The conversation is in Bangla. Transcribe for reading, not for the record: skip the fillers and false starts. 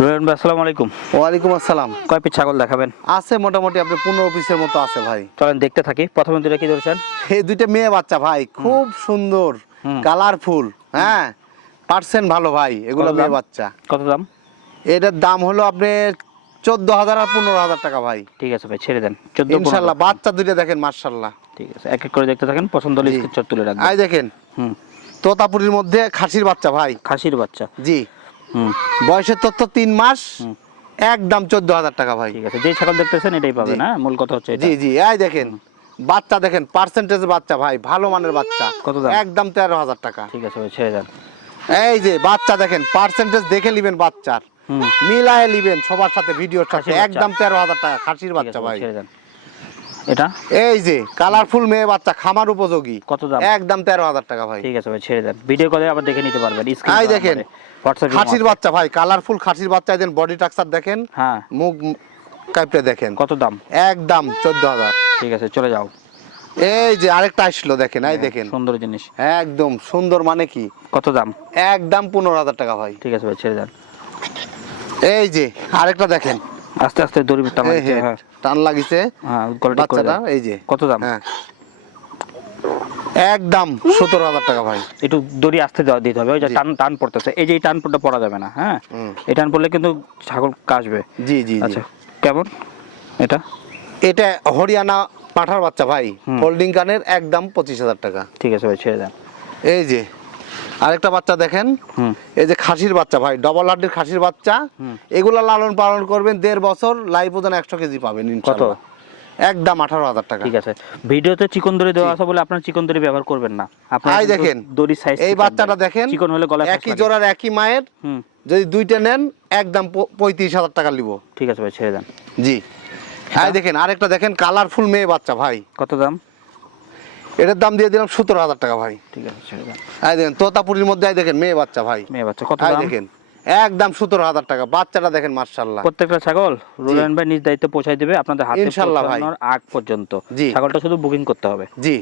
রোহন ভাই আসসালামু আলাইকুম। ওয়ালাইকুম আসসালাম। কয় পিস ছাগল দেখাবেন? আছে মোটামুটি আপনি 15 পিসের মতো আছে ভাই। চলেন দেখতে থাকি। প্রথমে দুটো কি ধরেছেন? এই দুইটা মেয়ে বাচ্চা ভাই, খুব সুন্দর, কালারফুল, হ্যাঁ, পার্সেন্ট ভালো ভাই। এগুলো কত দাম? মেয়ে বাচ্চা। কত দাম? এটার দাম হলো আপনার 14,000 আর 15,000 টাকা ভাই। ঠিক আছে ভাই, ছেড়ে দেন। 14 ইনশাআল্লাহ। বাচ্চা দুইটা দেখেন মাশাআল্লাহ। ঠিক আছে, এক এক করে দেখতে থাকেন, পছন্দ হলে জি। স্ক্রিনশট তুলে রাখবেন। এই দেখেন হুম, তোতাপুরির মধ্যে খাসির বাচ্চা ভাই। খাসির বাচ্চা। জি, হুম, বয়সের তথ্য 3 মাস, হুম। একদম 14,000 টাকা ভাই। ঠিক আছে, যেই ছাগল দেখতেছেন এটাই পাবেন। জি। হ্যাঁ, মূল কথা হচ্ছে এটা। জি জি, এই দেখেন বাচ্চা দেখেন, পার্সেন্টেজ বাচ্চা ভাই, ভালো মানের বাচ্চা। কত দাম? একদম 13,000 টাকা। ঠিক আছে ভাই, ছেড়ে দেন। এই যে বাচ্চা দেখেন, পার্সেন্টেজ দেখে নিবেন বাচ্চার, হুম, মিলায়ে নিবেন সবার সাথে, ভিডিওর সাথে। খাসির বাচ্চা। একদম 13,000 টাকা খাসির ঠিক বাচ্চা আছে ভাই। ভাই, ছেড়ে দেন। এটা এই যে কালারফুল মেয়ে বাচ্চা, খামার উপযোগী। কত দাম? একদম 13,000 টাকা ভাই। ঠিক আছে ভাই, ছেড়ে দেন। ভিডিও করে আবার দেখে নিতে পারবেন। এই দেখেন হোয়াটসঅ্যাপ খাসির বাচ্চা ভাই, কালারফুল খাসির বাচ্চা। দেন বডি স্ট্রাকচার দেখেন, হ্যাঁ, মুখ কাইপটা দেখেন। কত দাম? একদম 14,000। ঠিক আছে, চলে যাও। এই যে আরেকটা আসলো দেখেন, এই দেখেন সুন্দর জিনিস। একদম সুন্দর, মানে কি কত দাম? একদম 15,000 টাকা ভাই। ঠিক আছে ভাই, ছেড়ে দেন। এই যে আরেকটা দেখেন, আস্তে আস্তে দড়ি টান এই লাগছে। হ্যাঁ, হ্যাঁ, টান লাগিছে হ্যাঁ, গলা ঠিক করে বাচ্চাটা। দেন। এই যে কত দাম? হ্যাঁ, একদম 17,000 টাকা ভাই। একটু দড়ি আস্তে দেওয়া দিতে হবে। ওই যে জি। টান টান পড়তেছে, এই যে এই টানটা পড়া যাবে না। হ্যাঁ, হুম। এই টান পড়লে কিন্তু ছাগল কাশবে। জি জি জি। আচ্ছা, কেমন এটা? এটা হরিয়ানা পাঠার বাচ্চা ভাই, হুম। ফোল্ডিং কানের, একদম 25,000 টাকা। ঠিক আছে ভাই, ছেড়ে দেন। এই যে আরেকটা বাচ্চা দেখেন, হুম, এই যে খাসির বাচ্চা ভাই, ডবল হাড্ডির খাসির বাচ্চা। হুম। এগুলা লালন পালন করবেন 1.5 বছর, লাইভ ওজন 100 কেজি পাবেন ইনশাআল্লাহ। কত? একদম 18,000 টাকা। ঠিক আছে। ভিডিওতে চিকন দড়ি দেওয়া আছে বলে আপনার চিকন দড়ি ব্যবহার করবেন না। আপনার এই দেখেন দড়ির সাইজ এই বাচ্চাটা দেখেন, চিকন হলে গলায় ফাঁস একই লাগে। জোড়ার একই মায়ের, হুম, যদি দুইটা নেন একদম 35,000 টাকা নিব। ঠিক আছে ভাই, ছেড়ে দেন। জি। এই দেখেন আরেকটা দেখেন, কালারফুল মেয়ে বাচ্চা ভাই। কত দাম? এটার দাম দিয়ে দিলাম 17,000 টাকা ভাই। ঠিক আছে, ছেড়ে দেন। এই দেখেন তোতাপুরির মধ্যে, এই দেখেন মেয়ে বাচ্চা ভাই। মেয়ে বাচ্চা কত এই দাম? দেখেন একদম 17,000 টাকা। বাচ্চাটা দেখেন মাশাআল্লাহ। প্রত্যেকটা ছাগল রুলান ভাই নিজ দায়িত্বে পৌঁছায় দিবে আপনাদের হাতে ইনশাআল্লাহ ভাই। পৌঁছানোর আগ পর্যন্ত। জি। ছাগলটা শুধু বুকিং করতে হবে। জি।